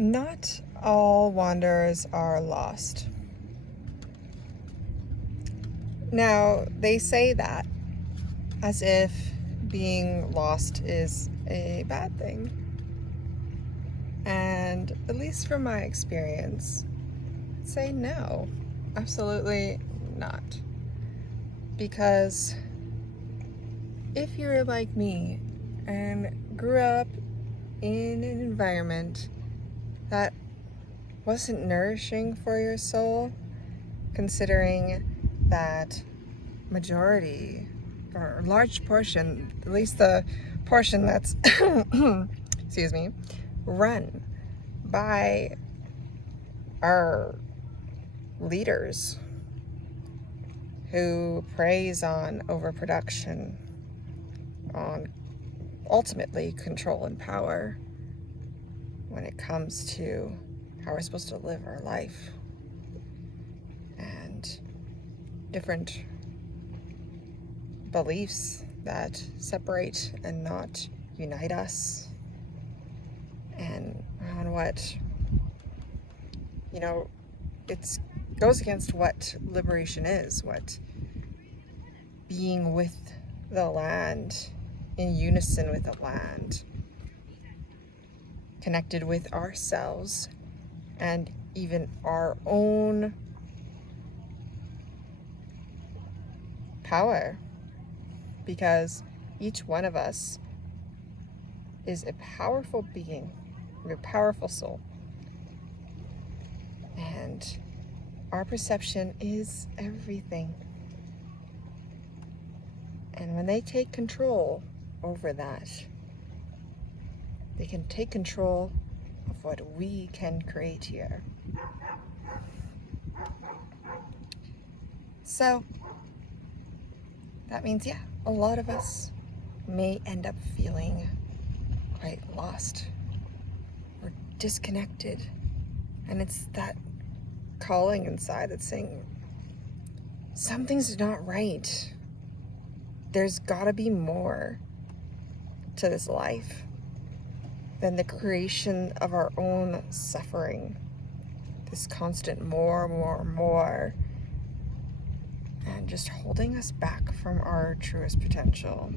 Not all wanderers are lost. Now, they say that as if being lost is a bad thing. And at least from my experience, I'd say no, absolutely not. Because if you're like me and grew up in an environment that wasn't nourishing for your soul, considering that majority or a large portion, at least the portion that's excuse me, run by our leaders who preys on overproduction, on ultimately control and power when it comes to how we're supposed to live our life, and different beliefs that separate and not unite us, and on what, it goes against what liberation is, what being with the land, in unison with the land, connected with ourselves and even our own power, because each one of us is a powerful being, a powerful soul, and our perception is everything. And when they take control over that, they can take control of what we can create here. So that means, a lot of us may end up feeling quite lost or disconnected. And it's that calling inside that's saying, something's not right. There's gotta be more to this life than the creation of our own suffering. This constant more, and just holding us back from our truest potential.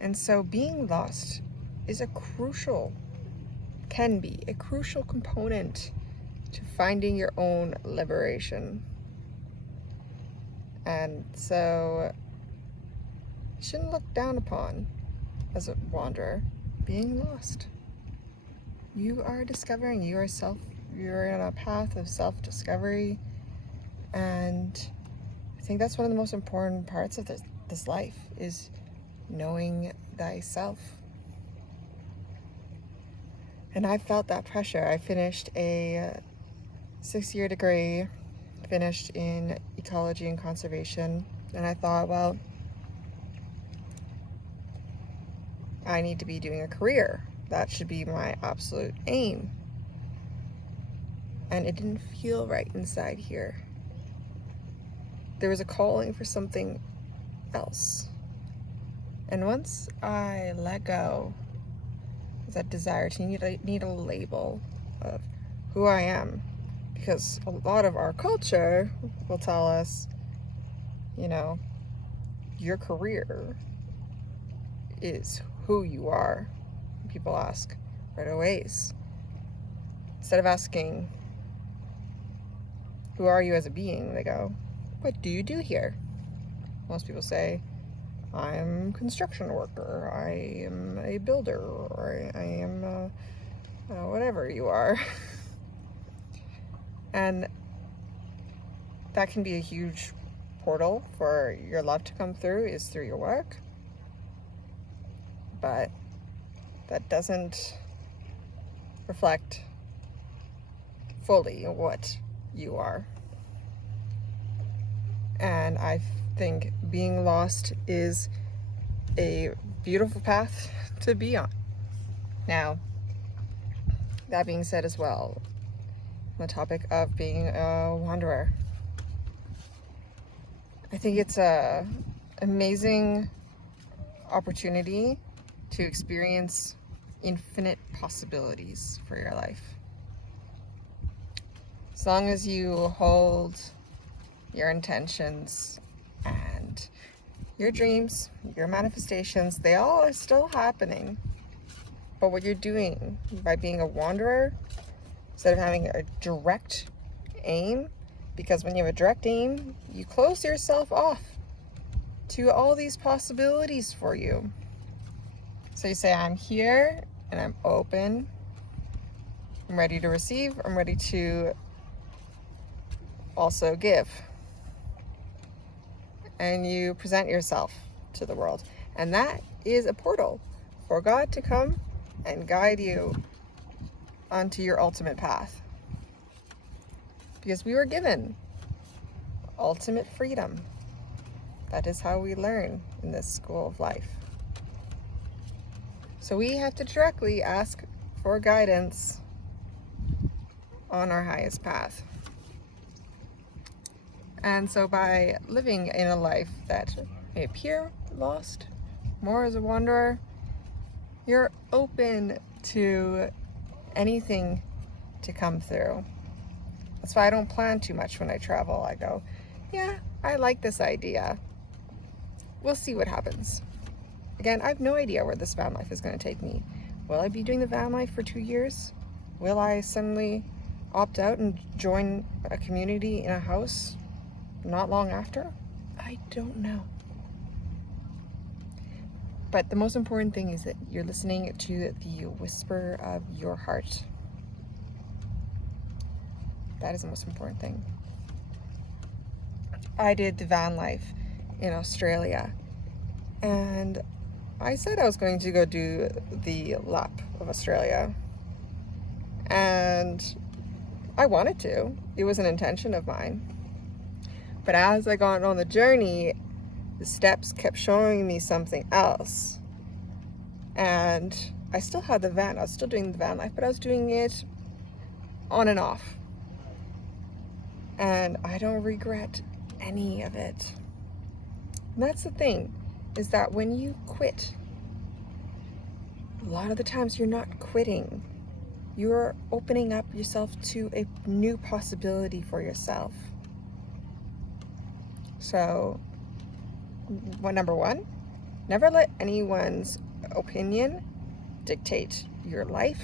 And so being lost can be a crucial component to finding your own liberation. And so you shouldn't look down upon, as a wanderer, being lost. You are discovering you're on a path of self-discovery, and I think that's one of the most important parts of this life, is knowing thyself. And I felt that pressure. I finished a 6-year degree, finished in ecology and conservation, and I thought, well, I need to be doing a career. That should be my absolute aim. And it didn't feel right inside here. There was a calling for something else. And once I let go of that desire to need a label of who I am, because a lot of our culture will tell us, your career is who you are. People ask right away. Instead of asking, who are you as a being, they go, what do you do here? Most people say, I'm a construction worker, I am a builder, or I am whatever you are. And that can be a huge portal for your love to come through, is through your work. But that doesn't reflect fully what you are. And I think being lost is a beautiful path to be on. Now, that being said as well, on the topic of being a wanderer, I think it's a amazing opportunity to experience infinite possibilities for your life. As long as you hold your intentions and your dreams, your manifestations, they all are still happening. But what you're doing by being a wanderer, instead of having a direct aim, because when you have a direct aim, you close yourself off to all these possibilities for you. So you say, I'm here and I'm open. I'm ready to receive. I'm ready to also give. And you present yourself to the world. And that is a portal for God to come and guide you onto your ultimate path. Because we were given ultimate freedom. That is how we learn in this school of life. So we have to directly ask for guidance on our highest path. And so by living in a life that may appear lost, more as a wanderer, you're open to anything to come through. That's why I don't plan too much when I travel. I go, yeah, I like this idea. We'll see what happens. Again, I have no idea where this van life is going to take me. Will I be doing the van life for 2 years? Will I suddenly opt out and join a community in a house not long after? I don't know. But the most important thing is that you're listening to the whisper of your heart. That is the most important thing. I did the van life in Australia, and I said I was going to go do the lap of Australia, and I wanted to. It was an intention of mine. But as I got on the journey, the steps kept showing me something else. And I still had the van. I was still doing the van life, but I was doing it on and off. And I don't regret any of it. And that's the thing, is that when you quit, a lot of the times you're not quitting. You're opening up yourself to a new possibility for yourself. So, number one, never let anyone's opinion dictate your life.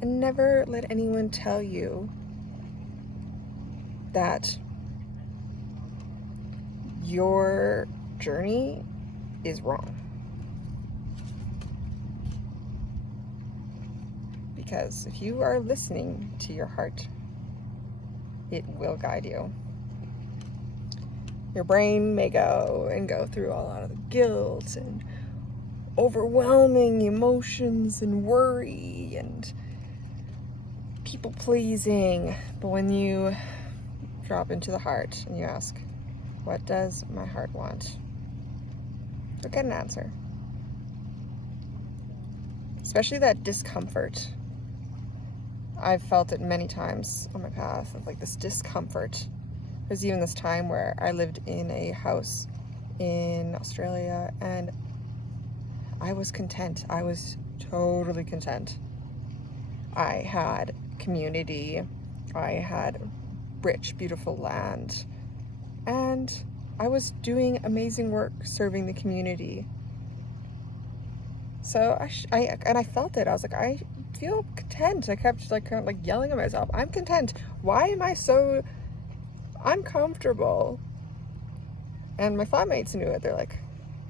And never let anyone tell you that your journey is wrong. Because if you are listening to your heart, it will guide you. Your brain may go through a lot of the guilt and overwhelming emotions and worry and people pleasing. But when you drop into the heart and you ask, what does my heart want? You'll get an answer. Especially that discomfort. I've felt it many times on my path of like this discomfort. There's even this time where I lived in a house in Australia and I was content. I was totally content. I had community. I had rich, beautiful land. And I was doing amazing work serving the community. So I felt it. I was like, I feel content. I kept kind of yelling at myself, I'm content. Why am I so uncomfortable? And my flatmates knew it.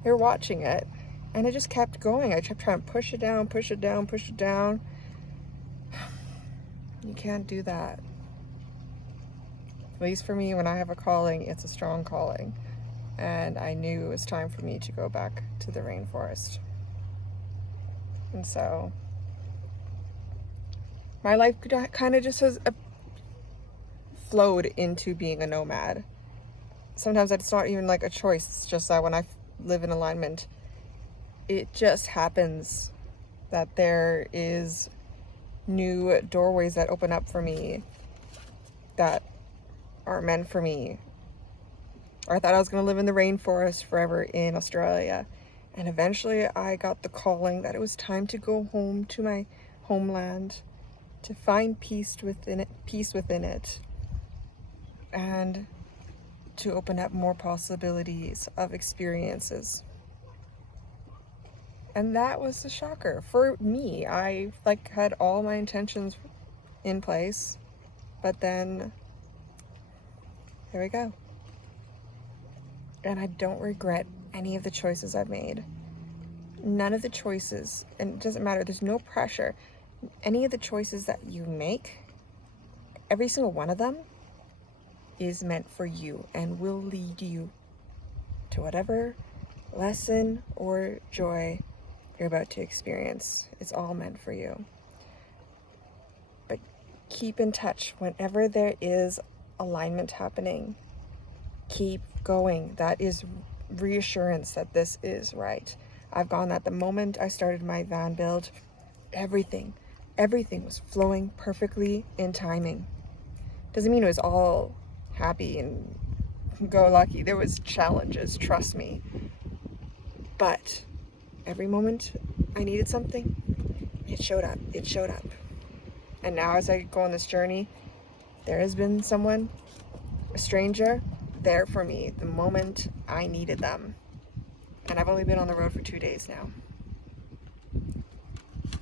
They're watching it. And it just kept going. I kept trying to push it down, push it down, push it down. You can't do that. At least for me, when I have a calling, it's a strong calling. And I knew it was time for me to go back to the rainforest. And so my life kind of just has flowed into being a nomad. Sometimes it's not even like a choice. It's just that when I live in alignment, it just happens that there is new doorways that open up for me that are meant for me. I thought I was going to live in the rainforest forever in Australia, And eventually I got the calling that it was time to go home to my homeland, to find peace within it, and to open up more possibilities of experiences. And that was a shocker for me. I had all my intentions in place, but then here we go. And I don't regret any of the choices I've made. None of the choices, and it doesn't matter, there's no pressure. Any of the choices that you make, every single one of them is meant for you and will lead you to whatever lesson or joy you're about to experience. It's all meant for you. But keep in touch whenever there is alignment happening. Keep going. That is reassurance that this is right. I've gone that the moment I started my van build, everything was flowing perfectly in timing. Doesn't mean it was all happy and go lucky. There was challenges, trust me. But every moment I needed something, it showed up. And now as I go on this journey, there has been someone, a stranger, there for me the moment I needed them. And I've only been on the road for 2 days now.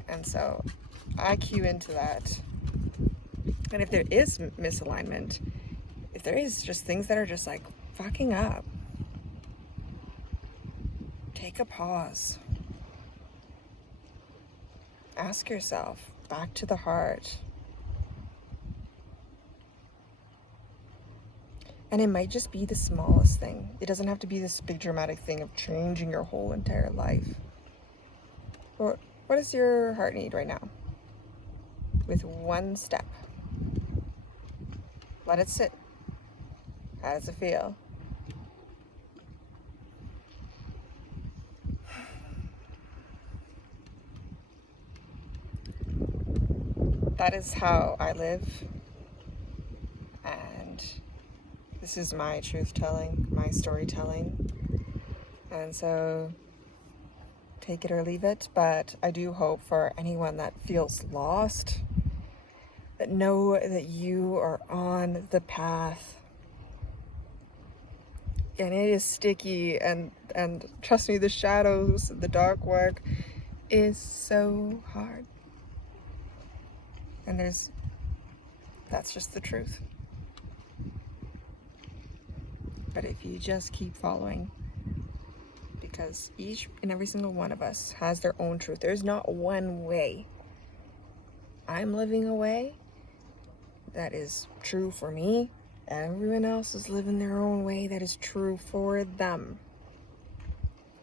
And so I cue into that. And if there is misalignment, if there is just things that are just fucking up, take a pause. Ask yourself, back to the heart. And it might just be the smallest thing. It doesn't have to be this big dramatic thing of changing your whole entire life. What does your heart need right now? With one step. Let it sit. How does it feel? That is how I live. And this is my truth telling, my storytelling. And so take it or leave it. But I do hope for anyone that feels lost, that know that you are on the path. And it is sticky, and trust me, the shadows, the dark work is so hard. And that's just the truth. But if you just keep following, because each and every single one of us has their own truth. There's not one way. I'm living a way that is true for me. Everyone else is living their own way that is true for them.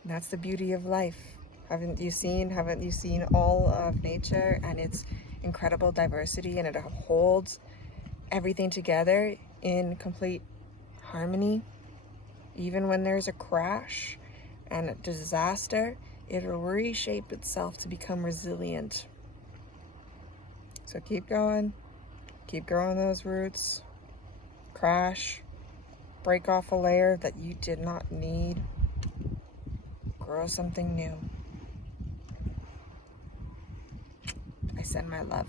And that's the beauty of life. Haven't you seen all of nature and its incredible diversity, and it holds everything together in complete harmony? Even when there's a crash and a disaster, it'll reshape itself to become resilient. So keep going, keep growing those roots, crash, break off a layer that you did not need, grow something new. I send my love.